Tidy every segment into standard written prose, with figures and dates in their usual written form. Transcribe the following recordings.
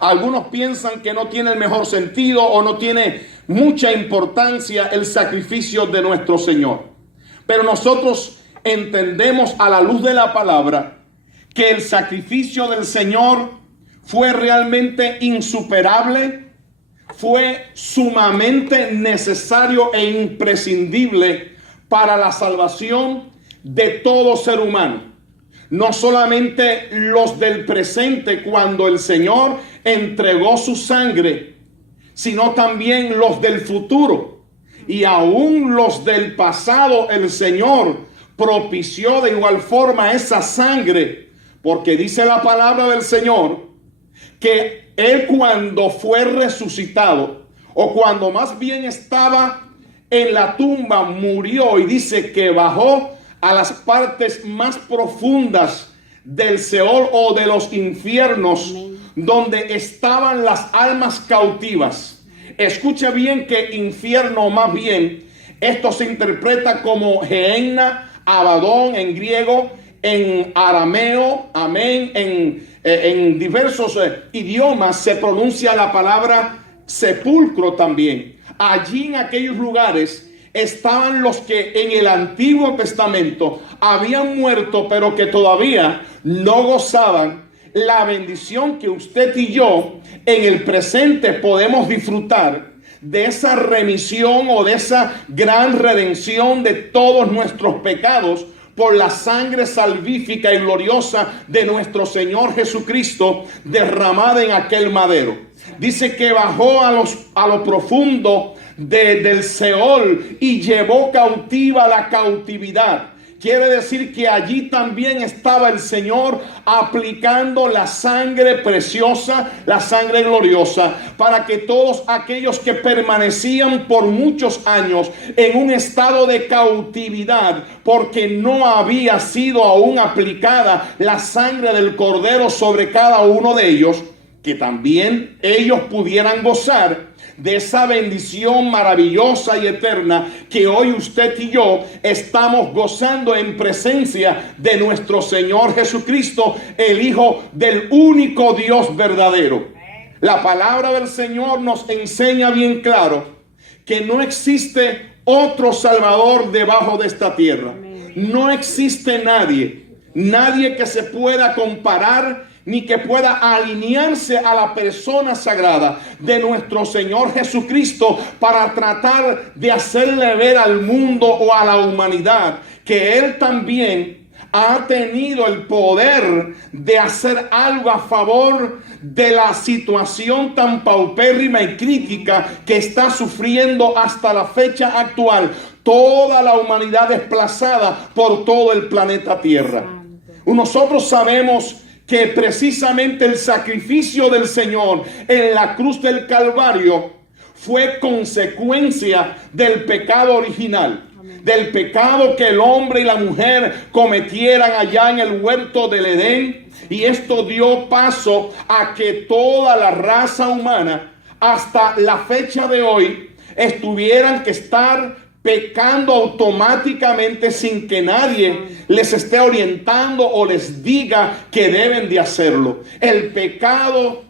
Algunos piensan que no tiene el mejor sentido o no tiene mucha importancia el sacrificio de nuestro Señor. Pero nosotros entendemos a la luz de la palabra que el sacrificio del Señor fue realmente insuperable, fue sumamente necesario e imprescindible para la salvación de todo ser humano. No solamente los del presente cuando el Señor entregó su sangre, sino también los del futuro. Y aún los del pasado el Señor propició de igual forma esa sangre, porque dice la palabra del Señor que Él, cuando fue resucitado, o cuando más bien estaba en la tumba, murió, y dice que bajó a las partes más profundas del Seol o de los infiernos, donde estaban las almas cautivas. Escucha bien que infierno, más bien, esto se interpreta como Gehenna, Abadón en griego, en arameo, amén, en diversos idiomas se pronuncia la palabra sepulcro también. Allí en aquellos lugares estaban los que en el Antiguo Testamento habían muerto, pero que todavía no gozaban la bendición que usted y yo en el presente podemos disfrutar de esa remisión o de esa gran redención de todos nuestros pecados por la sangre salvífica y gloriosa de nuestro Señor Jesucristo derramada en aquel madero. Dice que bajó a lo profundo del Seol y llevó cautiva la cautividad. Quiere decir que allí también estaba el Señor aplicando la sangre preciosa, la sangre gloriosa, para que todos aquellos que permanecían por muchos años en un estado de cautividad, porque no había sido aún aplicada la sangre del Cordero sobre cada uno de ellos, que también ellos pudieran gozar de esa bendición maravillosa y eterna que hoy usted y yo estamos gozando en presencia de nuestro Señor Jesucristo, el Hijo del único Dios verdadero. La palabra del Señor nos enseña bien claro que no existe otro Salvador debajo de esta tierra. No existe nadie que se pueda comparar ni que pueda alinearse a la persona sagrada de nuestro Señor Jesucristo para tratar de hacerle ver al mundo o a la humanidad que Él también ha tenido el poder de hacer algo a favor de la situación tan paupérrima y crítica que está sufriendo hasta la fecha actual toda la humanidad desplazada por todo el planeta Tierra. Nosotros sabemos que precisamente el sacrificio del Señor en la cruz del Calvario fue consecuencia del pecado original, del pecado que el hombre y la mujer cometieran allá en el huerto del Edén. Y esto dio paso a que toda la raza humana hasta la fecha de hoy tuvieran que estar pecando automáticamente sin que nadie les esté orientando o les diga que deben de hacerlo. El pecado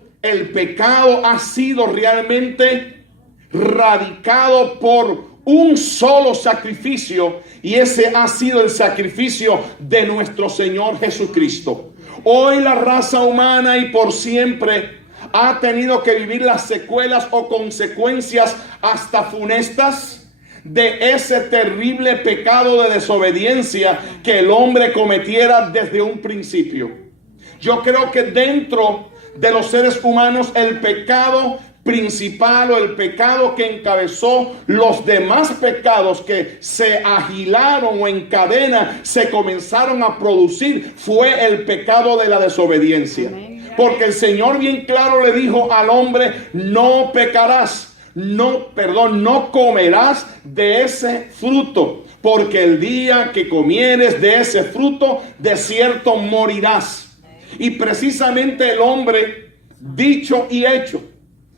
ha sido realmente radicado por un solo sacrificio, y ese ha sido el sacrificio de nuestro Señor Jesucristo. Hoy la raza humana y por siempre ha tenido que vivir las secuelas o consecuencias hasta funestas de ese terrible pecado de desobediencia que el hombre cometiera desde un principio. Yo creo que dentro de los seres humanos el pecado principal o el pecado que encabezó los demás pecados que se agilaron o en cadena se comenzaron a producir fue el pecado de la desobediencia. Porque el Señor bien claro le dijo al hombre: no pecarás. No comerás de ese fruto, porque el día que comieres de ese fruto, de cierto morirás. Y precisamente el hombre, dicho y hecho,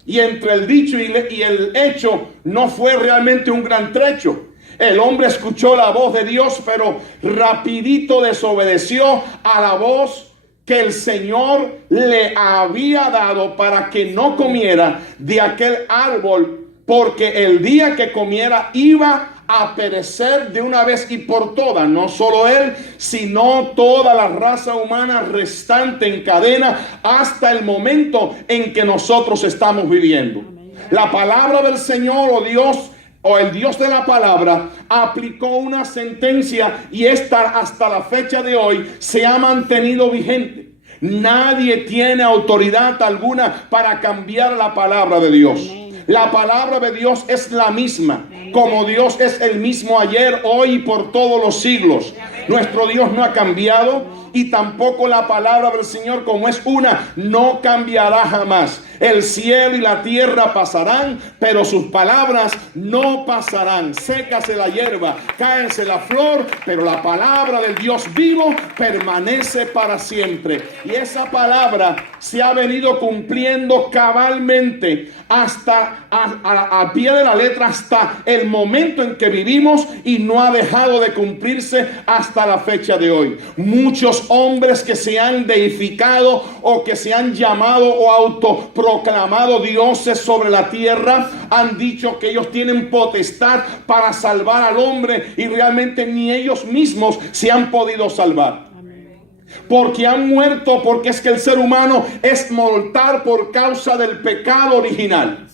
y entre el dicho y el hecho no fue realmente un gran trecho. El hombre escuchó la voz de Dios, pero rapidito desobedeció a la voz que el Señor le había dado para que no comiera de aquel árbol, porque el día que comiera iba a perecer de una vez y por todas, no solo él, sino toda la raza humana restante en cadena hasta el momento en que nosotros estamos viviendo. La palabra del Señor, oh Dios, o el Dios de la palabra, aplicó una sentencia y esta hasta la fecha de hoy se ha mantenido vigente. Nadie tiene autoridad alguna para cambiar la palabra de Dios. La palabra de Dios es la misma, como Dios es el mismo ayer, hoy y por todos los siglos. Nuestro Dios no ha cambiado y tampoco la palabra del Señor, como es una, no cambiará jamás. El cielo y la tierra pasarán, pero sus palabras no pasarán. Sécase la hierba, cáese la flor, pero la palabra del Dios vivo permanece para siempre. Y esa palabra se ha venido cumpliendo cabalmente hasta a pie de la letra, hasta el momento en que vivimos, y no ha dejado de cumplirse hasta la fecha de hoy. Muchos hombres que se han deificado o que se han llamado o autoproclamado dioses sobre la tierra han dicho que ellos tienen potestad para salvar al hombre, y realmente ni ellos mismos se han podido salvar. Porque han muerto, porque es que el ser humano es mortal por causa del pecado original.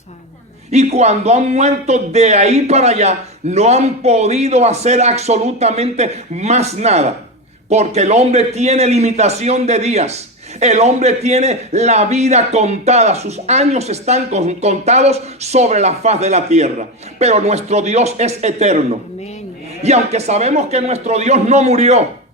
Y cuando han muerto, de ahí para allá no han podido hacer absolutamente más nada, porque el hombre tiene limitación de días. El hombre tiene la vida contada, sus años están contados sobre la faz de la tierra. Pero nuestro Dios es eterno. Y aunque sabemos que nuestro Dios no murió,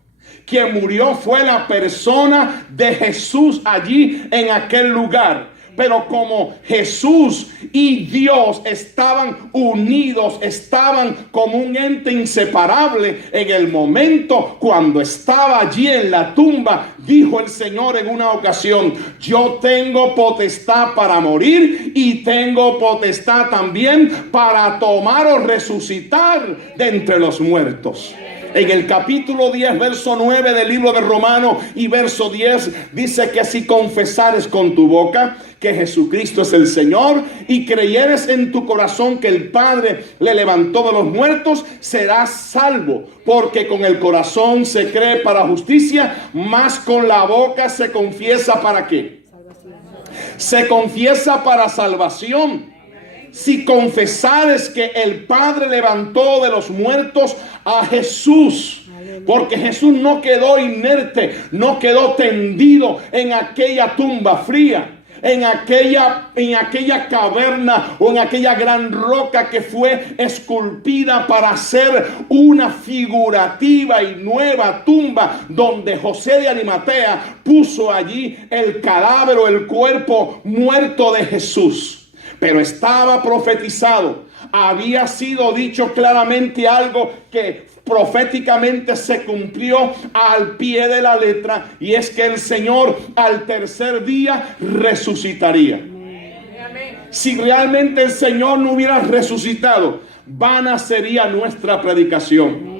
quien murió fue la persona de Jesús allí en aquel lugar. Pero como Jesús y Dios estaban unidos, estaban como un ente inseparable, en el momento cuando estaba allí en la tumba, dijo el Señor en una ocasión: yo tengo potestad para morir y tengo potestad también para tomar o resucitar de entre los muertos. En el capítulo 10, verso 9 del libro de Romanos y verso 10 dice que si confesares con tu boca que Jesucristo es el Señor y creyeres en tu corazón que el Padre le levantó de los muertos, serás salvo. Porque con el corazón se cree para justicia, mas con la boca se confiesa ¿para qué? Se confiesa para salvación. Si confesares que el Padre levantó de los muertos a Jesús, porque Jesús no quedó inerte, no quedó tendido en aquella tumba fría, en aquella caverna o en aquella gran roca que fue esculpida para hacer una figurativa y nueva tumba, donde José de Arimatea puso allí el cadáver o el cuerpo muerto de Jesús. Pero estaba profetizado, había sido dicho claramente algo que proféticamente se cumplió al pie de la letra, y es que el Señor al tercer día resucitaría. Si realmente el Señor no hubiera resucitado, vana sería nuestra predicación.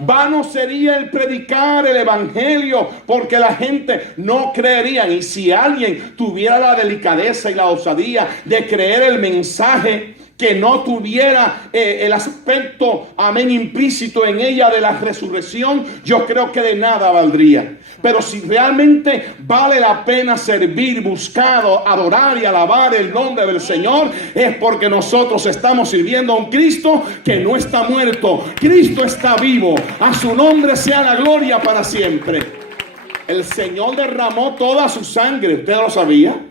Vano sería el predicar el evangelio, porque la gente no creería. Y si alguien tuviera la delicadeza y la osadía de creer el mensaje, que no tuviera el aspecto, amén, implícito en ella de la resurrección, yo creo que de nada valdría. Pero si realmente vale la pena servir, buscar, adorar y alabar el nombre del Señor, es porque nosotros estamos sirviendo a un Cristo que no está muerto. Cristo está vivo. A su nombre sea la gloria para siempre. El Señor derramó toda su sangre. ¿Usted lo sabía?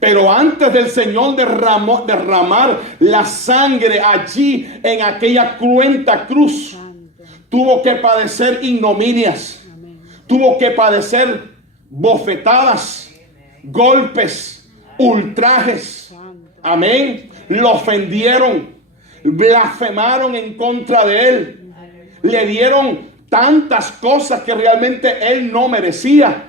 Pero antes del Señor derramar la sangre allí en aquella cruenta cruz, tuvo que padecer ignominias, tuvo que padecer bofetadas, golpes, ultrajes. Amén. Lo ofendieron, blasfemaron en contra de él, le dieron tantas cosas que realmente él no merecía.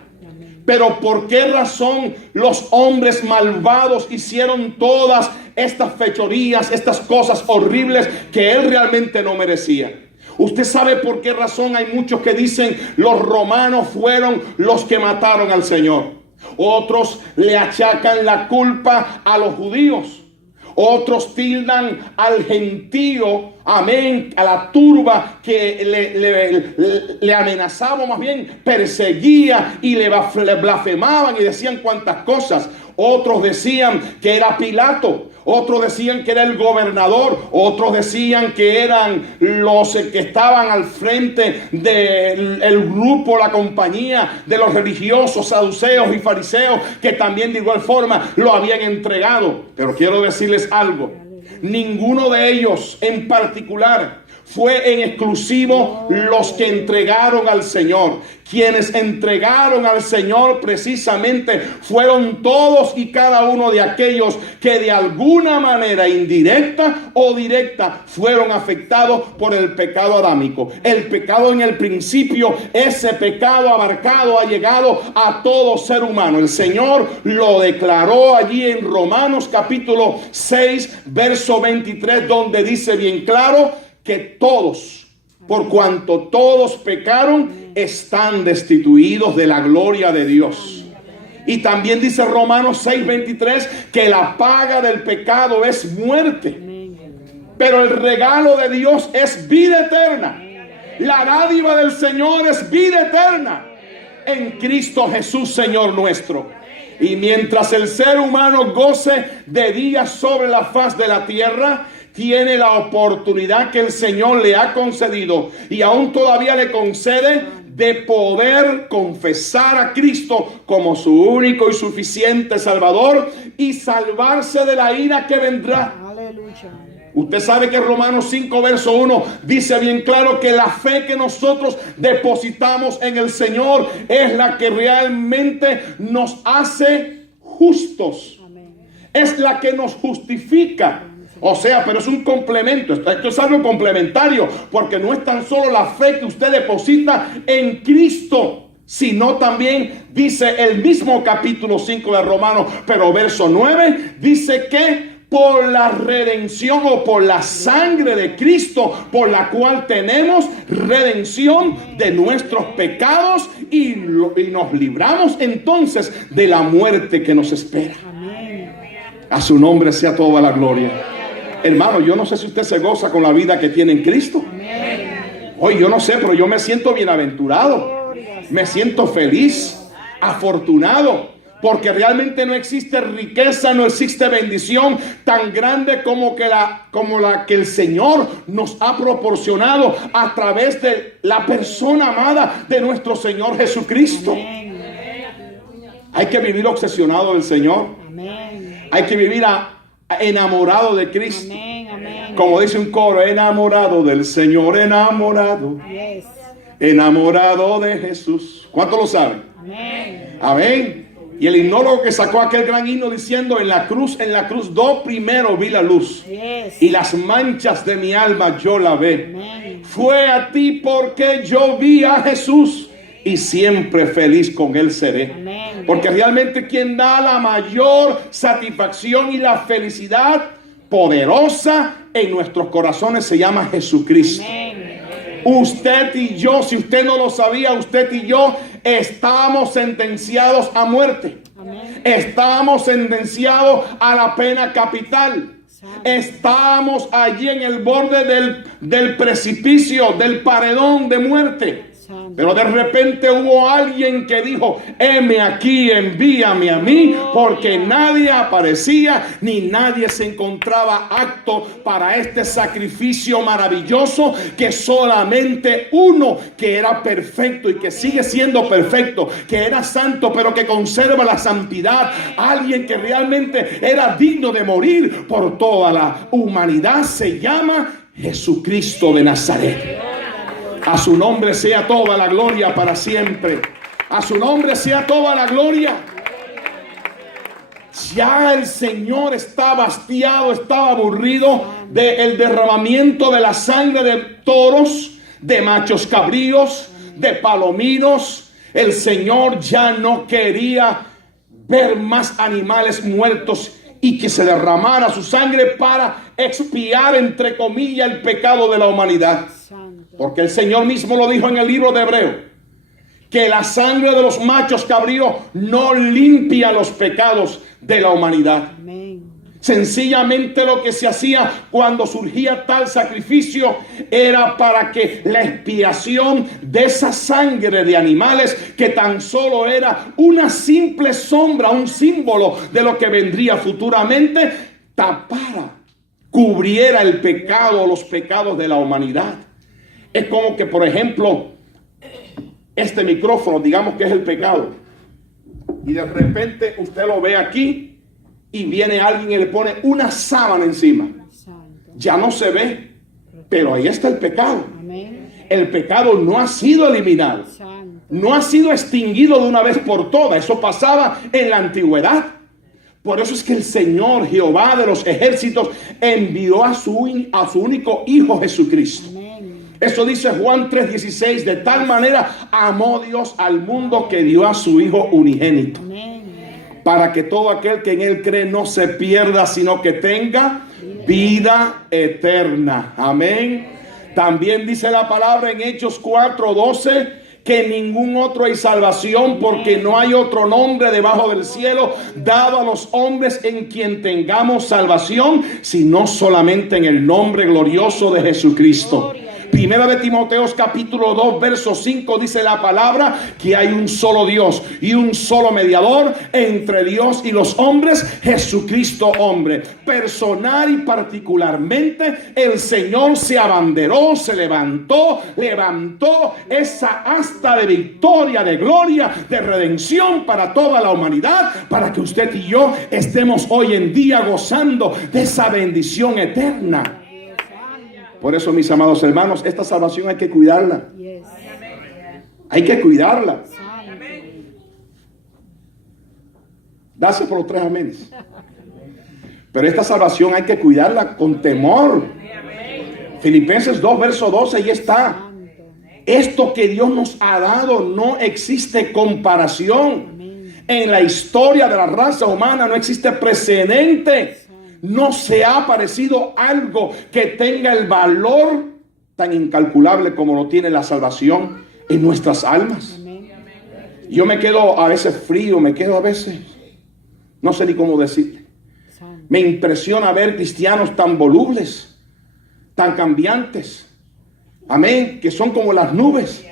Pero ¿por qué razón los hombres malvados hicieron todas estas fechorías, estas cosas horribles que él realmente no merecía? Usted sabe por qué razón hay muchos que dicen los romanos fueron los que mataron al Señor. Otros le achacan la culpa a los judíos. Otros tildan al gentío, amén, a la turba que le amenazaba, más bien perseguía y le blasfemaban y decían cuantas cosas. Otros decían que era Pilato. Otros decían que era el gobernador. Otros decían que eran los que estaban al frente del grupo, la compañía de los religiosos, saduceos y fariseos, que también de igual forma lo habían entregado. Pero quiero decirles algo. Ninguno de ellos en particular fue en exclusivo los que entregaron al Señor. Quienes entregaron al Señor precisamente fueron todos y cada uno de aquellos que de alguna manera indirecta o directa fueron afectados por el pecado adámico. El pecado en el principio, ese pecado abarcado ha llegado a todo ser humano. El Señor lo declaró allí en Romanos capítulo 6, verso 23, donde dice bien claro que todos, por cuanto todos pecaron, están destituidos de la gloria de Dios. Y también dice Romanos 6:23 que la paga del pecado es muerte, pero el regalo de Dios es vida eterna. La dádiva del Señor es vida eterna en Cristo Jesús, Señor nuestro. Y mientras el ser humano goce de días sobre la faz de la tierra, tiene la oportunidad que el Señor le ha concedido y aún todavía le concede de poder confesar a Cristo como su único y suficiente Salvador y salvarse de la ira que vendrá. Aleluya. Usted sabe que Romanos 5 verso 1 dice bien claro que la fe que nosotros depositamos en el Señor es la que realmente nos hace justos. Amén. Es la que nos justifica. O sea, pero es un complemento. Esto es algo complementario, porque no es tan solo la fe que usted deposita en Cristo, sino también dice el mismo capítulo 5 de Romanos, pero verso 9 dice que por la redención o por la sangre de Cristo, por la cual tenemos redención de nuestros pecados y nos libramos entonces de la muerte que nos espera. Amén. A su nombre sea toda la gloria. Hermano, yo no sé si usted se goza con la vida que tiene en Cristo. Hoy yo no sé, pero yo me siento bienaventurado. Me siento feliz, afortunado. Porque realmente no existe riqueza, no existe bendición tan grande como la que el Señor nos ha proporcionado a través de la persona amada de nuestro Señor Jesucristo. Hay que vivir obsesionado del Señor. Hay que vivir enamorado de Cristo. Como dice un coro, enamorado del Señor, enamorado. Enamorado de Jesús. ¿Cuántos lo saben? Amén. Y el himnólogo que sacó aquel gran himno diciendo, en la cruz do primero vi la luz. Y las manchas de mi alma yo la ve. Fue a ti porque yo vi a Jesús. Y siempre feliz con él seré. Amén. Porque realmente quien da la mayor satisfacción y la felicidad poderosa en nuestros corazones se llama Jesucristo. Amén. Usted y yo, si usted no lo sabía, usted y yo estamos sentenciados a muerte. Amén. Estamos sentenciados a la pena capital. Estamos allí en el borde del precipicio, del paredón de muerte. Pero de repente hubo alguien que dijo, heme aquí, envíame a mí, porque nadie aparecía ni nadie se encontraba apto para este sacrificio maravilloso, que solamente uno que era perfecto y que sigue siendo perfecto, que era santo pero que conserva la santidad, alguien que realmente era digno de morir por toda la humanidad, se llama Jesucristo de Nazaret. A su nombre sea toda la gloria para siempre. A su nombre sea toda la gloria. Ya el Señor estaba hastiado, estaba aburrido del derramamiento de la sangre de toros, de machos cabríos, de palominos. El Señor ya no quería ver más animales muertos y que se derramara su sangre para expiar, entre comillas, el pecado de la humanidad. Porque el Señor mismo lo dijo en el libro de Hebreo, que la sangre de los machos cabríos no limpia los pecados de la humanidad. Amén. Sencillamente lo que se hacía cuando surgía tal sacrificio era para que la expiación de esa sangre de animales, que tan solo era una simple sombra, un símbolo de lo que vendría futuramente, tapara, cubriera el pecado o los pecados de la humanidad. Es como que, por ejemplo, este micrófono, digamos que es el pecado, y de repente usted lo ve aquí y viene alguien y le pone una sábana encima. Santo. Ya no se ve, pero ahí está el pecado. Amén. El pecado no ha sido eliminado, Santo. no ha sido extinguido de una vez por todas. Eso pasaba en la antigüedad. Por eso es que el Señor Jehová de los ejércitos envió a su único Hijo Jesucristo. Amén. Eso dice Juan 3:16, de tal manera amó Dios al mundo que dio a su Hijo unigénito, Amén. para que todo aquel que en él cree no se pierda, sino que tenga vida eterna. Amén. También dice la palabra en Hechos 4:12, que en ningún otro hay salvación, porque no hay otro nombre debajo del cielo dado a los hombres en quien tengamos salvación, sino solamente en el nombre glorioso de Jesucristo. Primera de Timoteo capítulo 2 verso 5 dice la palabra que hay un solo Dios y un solo mediador entre Dios y los hombres, Jesucristo hombre. Personal y particularmente el Señor se abanderó, se levantó esa asta de victoria, de gloria, de redención para toda la humanidad, para que usted y yo estemos hoy en día gozando de esa bendición eterna. Por eso, mis amados hermanos, esta salvación hay que cuidarla. Yes. Hay que cuidarla. Santo. Dase por los tres amenes. Pero esta salvación hay que cuidarla con temor. Filipenses 2, verso 12, ahí está. Santo. Esto que Dios nos ha dado no existe comparación. Amén. En la historia de la raza humana no existe precedente. No se ha aparecido algo que tenga el valor tan incalculable como lo tiene la salvación en nuestras almas. Amén. Yo me quedo a veces frío, me quedo a veces, no sé ni cómo decir. Santo. Me impresiona ver cristianos tan volubles, tan cambiantes. Amén, que son como las nubes.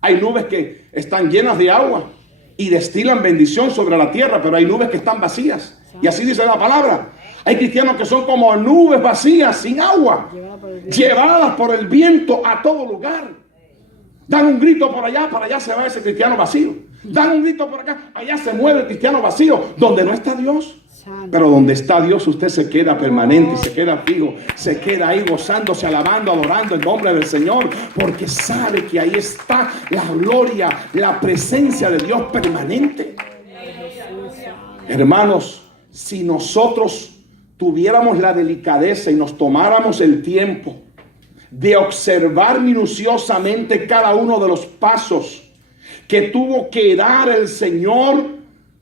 Hay nubes que están llenas de agua y destilan bendición sobre la tierra, pero hay nubes que están vacías. Y así dice la palabra. Hay cristianos que son como nubes vacías, sin agua, llevadas por el viento a todo lugar. Dan un grito por allá, para allá se va ese cristiano vacío. Dan un grito por acá, allá se mueve el cristiano vacío, donde no está Dios. Santo. Pero donde está Dios, usted se queda permanente, se queda fijo, se queda ahí gozándose, alabando, adorando el nombre del Señor, porque sabe que ahí está la gloria, la presencia de Dios permanente. Hermanos, si nosotros tuviéramos la delicadeza y nos tomáramos el tiempo de observar minuciosamente cada uno de los pasos que tuvo que dar el Señor,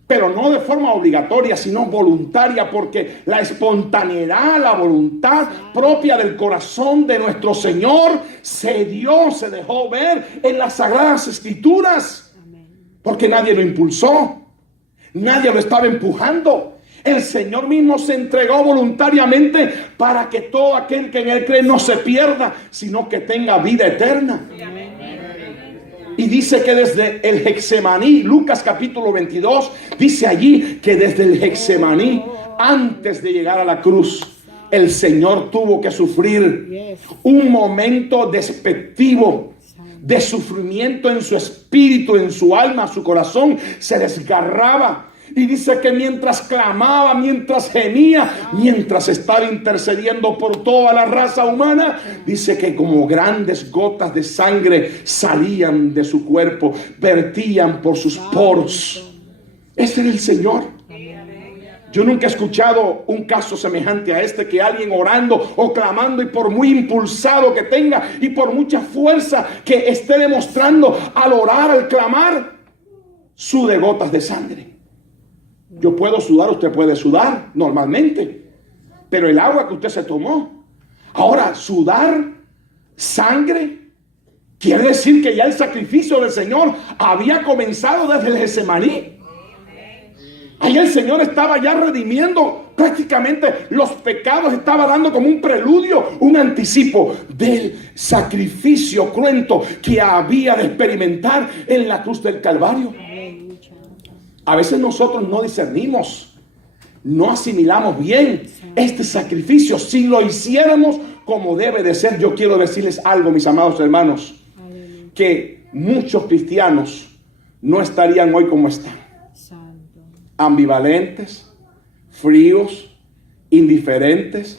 pero no de forma obligatoria, sino voluntaria, porque la espontaneidad, la voluntad propia del corazón de nuestro Señor se dio, se dejó ver en las Sagradas Escrituras, porque nadie lo impulsó, nadie lo estaba empujando. El Señor mismo se entregó voluntariamente para que todo aquel que en Él cree no se pierda, sino que tenga vida eterna. Y dice que desde el Getsemaní, Lucas capítulo 22, dice allí que desde el Getsemaní, antes de llegar a la cruz, el Señor tuvo que sufrir un momento despectivo de sufrimiento en su espíritu, en su alma, su corazón se desgarraba. Y dice que mientras clamaba, mientras gemía, mientras estaba intercediendo por toda la raza humana, dice que como grandes gotas de sangre salían de su cuerpo, vertían por sus poros. Ese era el Señor. Yo nunca he escuchado un caso semejante a este, que alguien orando o clamando, y por muy impulsado que tenga y por mucha fuerza que esté demostrando al orar, al clamar, sude gotas de sangre. Yo puedo sudar, usted puede sudar normalmente, pero el agua que usted se tomó. Ahora, sudar sangre Quiere decir que ya el sacrificio del Señor había comenzado desde el Getsemaní. Ahí el Señor estaba ya redimiendo prácticamente los pecados, estaba dando como un preludio, un anticipo del sacrificio cruento que había de experimentar en la cruz del Calvario. A veces nosotros no discernimos, no asimilamos bien este sacrificio. Si lo hiciéramos como debe de ser, yo quiero decirles algo, mis amados hermanos, que muchos cristianos no estarían hoy como están. Ambivalentes, fríos, indiferentes,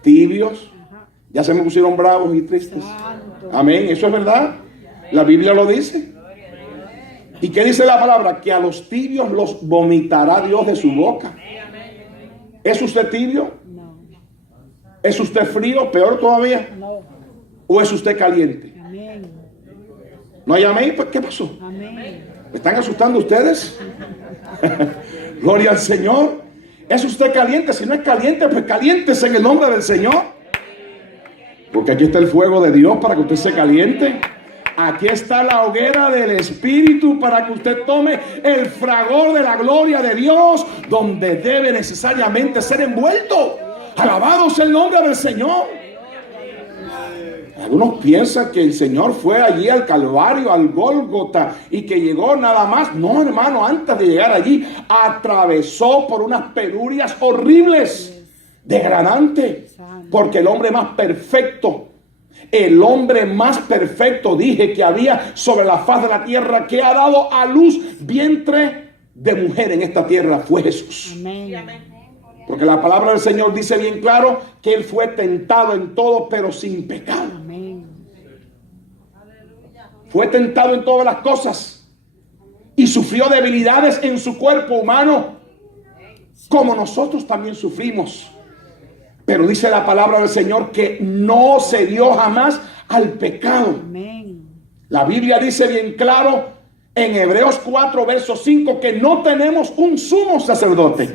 tibios. Ya se me pusieron bravos y tristes. Amén, eso es verdad. La Biblia lo dice. ¿Y qué dice la palabra? Que a los tibios los vomitará Dios de su boca. ¿Es usted tibio? No. ¿Es usted frío? Peor todavía. No. ¿O es usted caliente? Amén. ¿No hay amén? ¿Qué pasó? Amén. ¿Me están asustando ustedes? Gloria al Señor. ¿Es usted caliente? Si no es caliente, pues caliéntese en el nombre del Señor. Porque aquí está el fuego de Dios para que usted se caliente. Aquí está la hoguera del Espíritu para que usted tome el fragor de la gloria de Dios, donde debe necesariamente ser envuelto. Alabado sea el nombre del Señor. Algunos piensan que el Señor fue allí al Calvario, al Gólgota, y que llegó nada más. No, hermano, antes de llegar allí, atravesó por unas penurias horribles, degradantes, porque el hombre más perfecto, dije, que había sobre la faz de la tierra, que ha dado a luz vientre de mujer en esta tierra, fue Jesús. Amén. Porque la palabra del Señor dice bien claro que Él fue tentado en todo, pero sin pecado. Amén. Fue tentado en todas las cosas y sufrió debilidades en su cuerpo humano, como nosotros también sufrimos. Pero dice la palabra del Señor que no se dio jamás al pecado. Amén. La Biblia dice bien claro en Hebreos 4, verso 5, que no tenemos un sumo sacerdote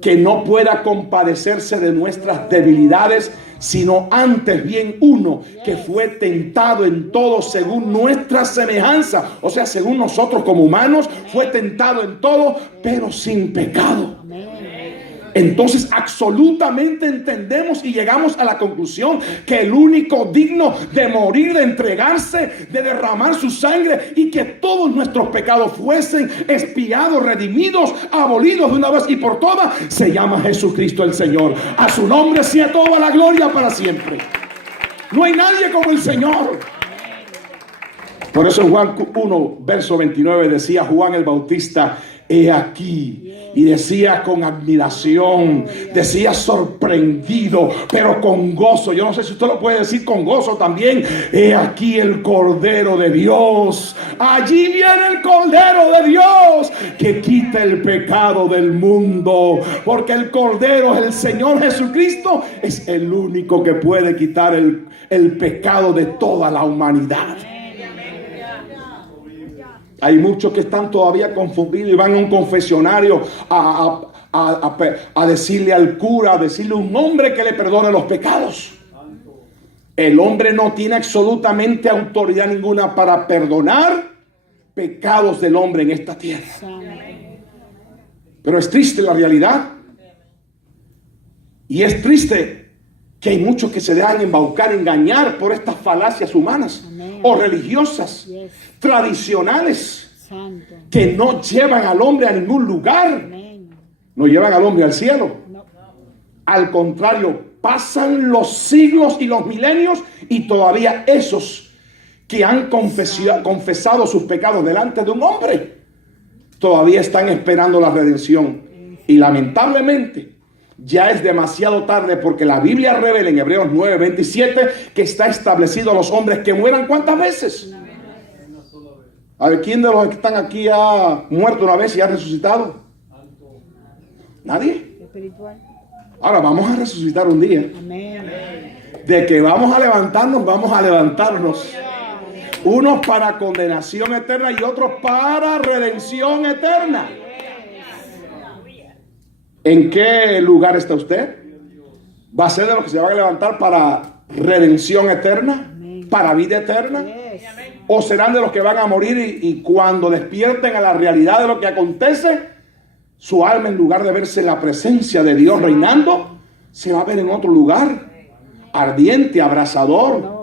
que no pueda compadecerse de nuestras debilidades, sino antes bien uno que fue tentado en todo según nuestra semejanza. O sea, según nosotros como humanos, fue tentado en todo, pero sin pecado. Amén. Entonces absolutamente entendemos y llegamos a la conclusión que el único digno de morir, de entregarse, de derramar su sangre y que todos nuestros pecados fuesen expiados, redimidos, abolidos de una vez y por todas, se llama Jesucristo el Señor. A su nombre sea toda la gloria para siempre. No hay nadie como el Señor. Por eso en Juan 1, verso 29 decía Juan el Bautista: he aquí. Y decía con admiración, decía sorprendido, pero con gozo. Yo no sé si usted lo puede decir con gozo también. He aquí el Cordero de Dios. Allí viene el Cordero de Dios que quita el pecado del mundo. Porque el Cordero, el Señor Jesucristo, es el único que puede quitar el pecado de toda la humanidad. Hay muchos que están todavía confundidos y van a un confesionario a decirle al cura, a decirle a un hombre que le perdone los pecados. El hombre no tiene absolutamente autoridad ninguna para perdonar pecados del hombre en esta tierra. Pero es triste la realidad. Y es triste que hay muchos que se dejan embaucar, engañar por estas falacias humanas. Amén. O religiosas, tradicionales, Santo, que no llevan al hombre a ningún lugar. Amén. No llevan al hombre al cielo. No. Al contrario, pasan los siglos y los milenios y todavía esos que han confesado sus pecados delante de un hombre todavía están esperando la redención. Y lamentablemente ya es demasiado tarde, porque la Biblia revela en Hebreos 9:27 que está establecido a los hombres que mueran ¿cuántas veces? A ver, ¿quién de los que están aquí ha muerto una vez y ha resucitado? ¿Nadie? Ahora vamos a resucitar un día. De que vamos a levantarnos, vamos a levantarnos. Unos para condenación eterna y otros para redención eterna. ¿En qué lugar está usted? ¿Va a ser de los que se van a levantar para redención eterna? Amén. para vida eterna? Yes. ¿O serán de los que van a morir y cuando despierten a la realidad de lo que acontece, su alma, en lugar de verse en la presencia de Dios reinando, se va a ver en otro lugar, ardiente, abrasador? No.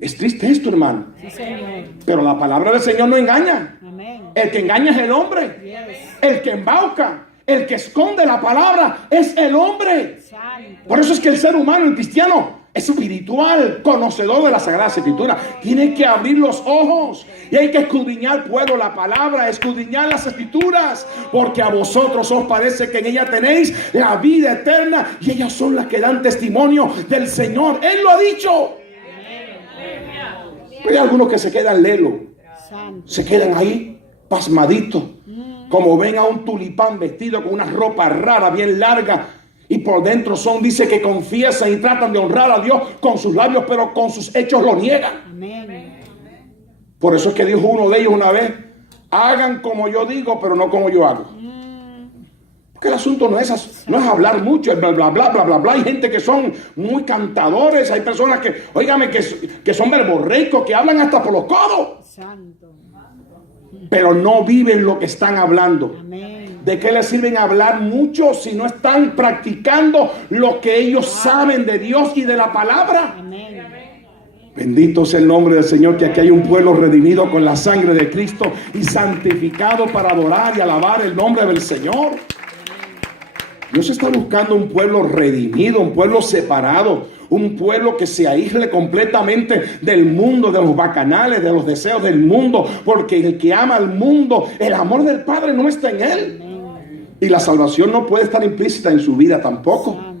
Es triste esto, hermano. Sí, Señor. Pero la palabra del Señor no engaña. Amén. El que engaña es el hombre. Yes. El que embauca, el que esconde la palabra es el hombre. Santo. Por eso es que el ser humano, el cristiano, espiritual, conocedor de la Sagrada Escritura, tiene que abrir los ojos y hay que escudriñar, pueblo, la palabra, escudriñar las Escrituras, porque a vosotros os parece que en ella tenéis la vida eterna y ellas son las que dan testimonio del Señor. Él lo ha dicho. Pero hay algunos que se quedan lelo, Santo. se quedan ahí pasmaditos, como ven a un tulipán vestido con una ropa rara, bien larga, y por dentro dice que confiesan y tratan de honrar a Dios con sus labios, pero con sus hechos lo niegan. Amén. Por eso es que dijo uno de ellos una vez: hagan como yo digo, pero no como yo hago. Porque el asunto no es hablar mucho, es bla, bla, bla, bla, bla, bla. Hay gente que son muy cantadores, hay personas que, óigame, que son verborreicos, que hablan hasta por los codos, Santo. pero no viven lo que están hablando. Amén. ¿De qué les sirven hablar mucho si no están practicando lo que ellos saben de Dios y de la palabra? Amén. Bendito sea el nombre del Señor, que aquí hay un pueblo redimido con la sangre de Cristo y santificado para adorar y alabar el nombre del Señor. Dios está buscando un pueblo redimido, un pueblo separado, un pueblo que se aísle completamente del mundo, de los bacanales, de los deseos del mundo, porque el que ama al mundo, el amor del Padre no está en él. Y la salvación no puede estar implícita en su vida tampoco. Santo.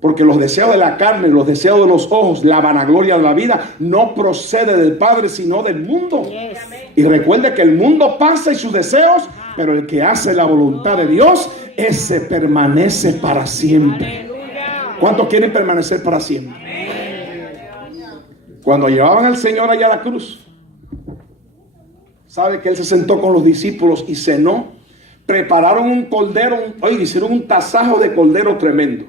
Porque los deseos de la carne, los deseos de los ojos, la vanagloria de la vida, no procede del Padre, sino del mundo. Yes. Y recuerde que el mundo pasa y sus deseos, pero el que hace la voluntad de Dios, ese permanece para siempre. Aleluya. ¿Cuántos quieren permanecer para siempre? Cuando llevaban al Señor allá a la cruz, sabe que Él se sentó con los discípulos y cenó. Prepararon un cordero, hicieron un tasajo de cordero tremendo.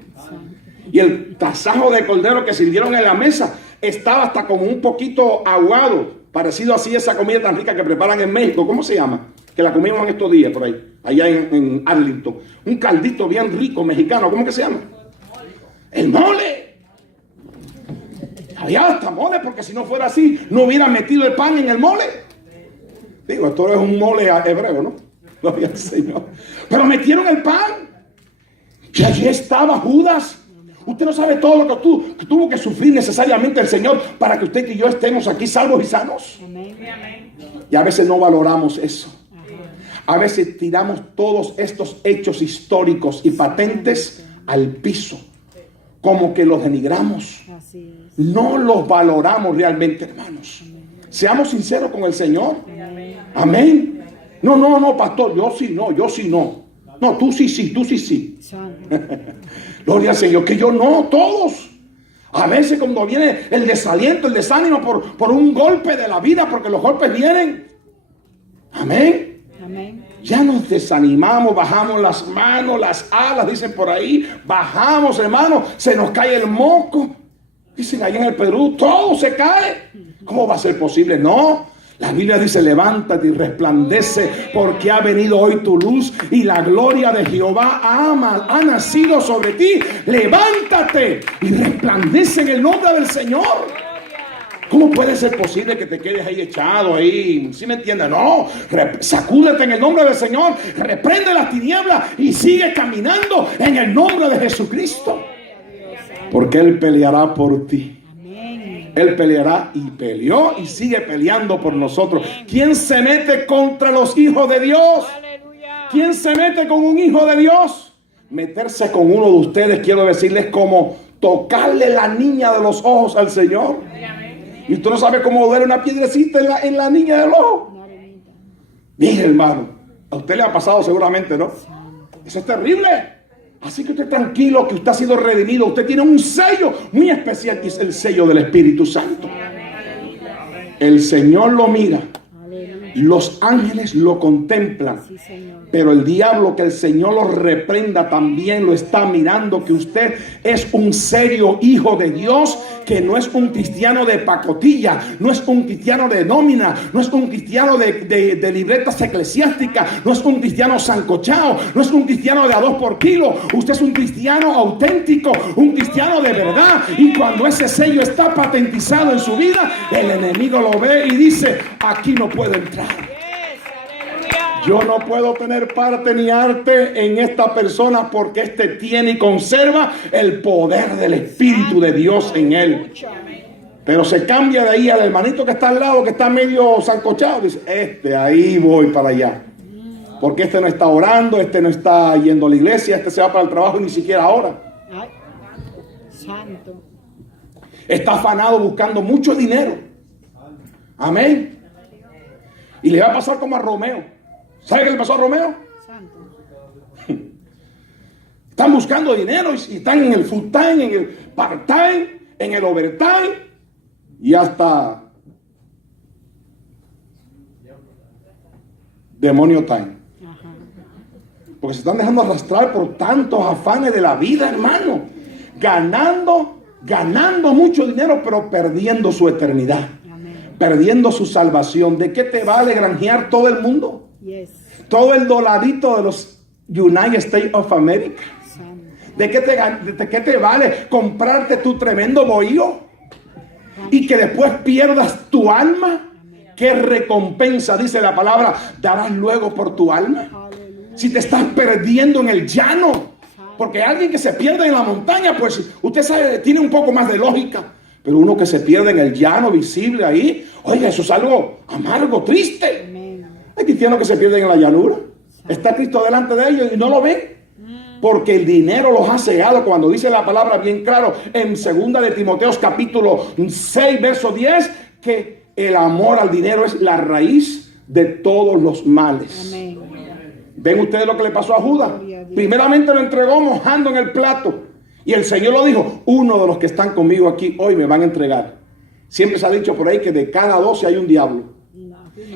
Y el tasajo de cordero que sirvieron en la mesa estaba hasta como un poquito aguado, parecido así a esa comida tan rica que preparan en México. ¿Cómo se llama? Que la comimos en estos días por ahí, allá en Arlington. Un caldito bien rico mexicano. ¿Cómo que se llama? El mole. Había hasta mole, porque si no fuera así, no hubieran metido el pan en el mole. Digo, esto es un mole hebreo, ¿no? Gloria al Señor. Pero metieron el pan. Y allí estaba Judas. Usted no sabe todo lo que tuvo que sufrir necesariamente el Señor para que usted y yo estemos aquí salvos y sanos. Amén. Y a veces no valoramos eso. A veces tiramos todos estos hechos históricos y patentes al piso, como que los denigramos. Así es. No los valoramos realmente, hermanos. Seamos sinceros con el Señor. Amén. No, pastor, yo sí no. No, tú sí. Santo. Gloria al Señor, que yo no, todos. A veces cuando viene el desaliento, el desánimo por un golpe de la vida, porque los golpes vienen. Amén. Amén. Ya nos desanimamos, bajamos las manos, las alas, dicen por ahí. Bajamos, hermano, se nos cae el moco. Dicen allá en el Perú, todo se cae. ¿Cómo va a ser posible? No. La Biblia dice: levántate y resplandece, porque ha venido hoy tu luz y la gloria de Jehová ha nacido sobre ti. Levántate y resplandece en el nombre del Señor. ¿Cómo puede ser posible que te quedes ahí echado ahí? ¿Sí me entiendes? No, sacúdete en el nombre del Señor, reprende las tinieblas y sigue caminando en el nombre de Jesucristo. Porque Él peleará por ti. Él peleará y peleó y sigue peleando por nosotros. ¿Quién se mete contra los hijos de Dios? ¿Quién se mete con un hijo de Dios? Meterse con uno de ustedes, quiero decirles, como tocarle la niña de los ojos al Señor. Y usted no sabe cómo duele una piedrecita en la niña del ojo. Mire, hermano, a usted le ha pasado seguramente, ¿no? Eso es terrible. Así que usted tranquilo, que usted ha sido redimido. Usted tiene un sello muy especial, que es el sello del Espíritu Santo. El Señor lo mira Los ángeles lo contemplan. Sí, Señor. Pero el diablo, que el Señor lo reprenda, también lo está mirando, que usted es un serio hijo de Dios, que no es un cristiano de pacotilla, no es un cristiano de nómina, no es un cristiano de libretas eclesiásticas, no es un cristiano sancochado, no es un cristiano de a 2 por kilo. Usted es un cristiano auténtico, un cristiano de verdad. Y cuando ese sello está patentizado en su vida, el enemigo lo ve y dice: aquí no puedo entrar. Yo no puedo tener parte ni arte en esta persona, porque este tiene y conserva el poder del Espíritu de Dios en él. Pero se cambia de ahí al hermanito que está al lado, que está medio sancochado. Dice: ahí voy para allá. Porque este no está orando, este no está yendo a la iglesia, este se va para el trabajo y ni siquiera ora. Ay, santo. Está afanado buscando mucho dinero. Amén. Y le va a pasar como a Romeo. ¿Sabe qué le pasó a Romeo? Santo. Están buscando dinero y están en el full time, en el part time, en el overtime y hasta demonio time. Ajá. Porque se están dejando arrastrar por tantos afanes de la vida, hermano. Ganando mucho dinero, pero perdiendo su eternidad. Amén. Perdiendo su salvación. ¿De qué te vale granjear todo el mundo? Yes. Todo el dolarito de los United States of America. Santo. ¿De qué te vale comprarte tu tremendo bohío y que después pierdas tu alma? ¿Qué recompensa, dice la palabra, darás luego por tu alma? Aleluya. Si te estás perdiendo en el llano. Porque alguien que se pierde en la montaña, pues usted sabe, tiene un poco más de lógica. Pero uno que se pierde en el llano visible ahí, oiga, eso es algo amargo, triste. Amén. Hay cristianos que se pierden en la llanura. Está Cristo delante de ellos y no lo ven. Porque el dinero los ha cegado. Cuando dice la palabra bien claro en 2 de Timoteo capítulo 6 verso 10, que el amor al dinero es la raíz de todos los males. Amén. ¿Ven ustedes lo que le pasó a Judas? Gloria a Dios. Primeramente lo entregó mojando en el plato. Y el Señor lo dijo: uno de los que están conmigo aquí hoy me van a entregar. Siempre se ha dicho por ahí que de cada 12 hay un diablo.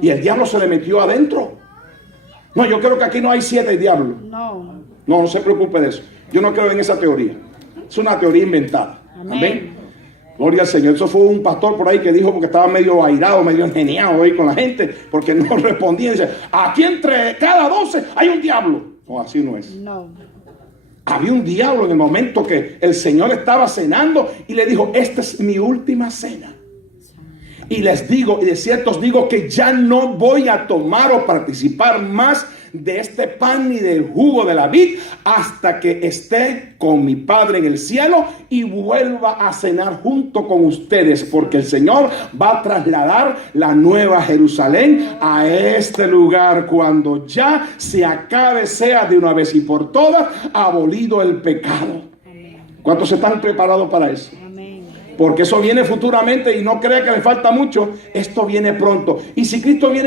Y el diablo se le metió adentro. No, yo creo que aquí no hay 7 diablos. No. No se preocupe de eso. Yo no creo en esa teoría. Es una teoría inventada. Amén. Gloria al Señor. Eso fue un pastor por ahí que dijo, porque estaba medio airado, medio engeniado ahí con la gente, porque no respondía. Dice: aquí entre cada 12 hay un diablo. No, así no es. No. Había un diablo en el momento que el Señor estaba cenando y le dijo: esta es mi última cena. Y les digo, y de cierto os digo, que ya no voy a tomar o participar más de este pan ni del jugo de la vid hasta que esté con mi Padre en el cielo y vuelva a cenar junto con ustedes, porque el Señor va a trasladar la nueva Jerusalén a este lugar cuando ya se acabe, sea de una vez y por todas, abolido el pecado. ¿Cuántos están preparados para eso? Amén. Porque eso viene futuramente y no crea que le falta mucho. Esto viene pronto. Y si Cristo viene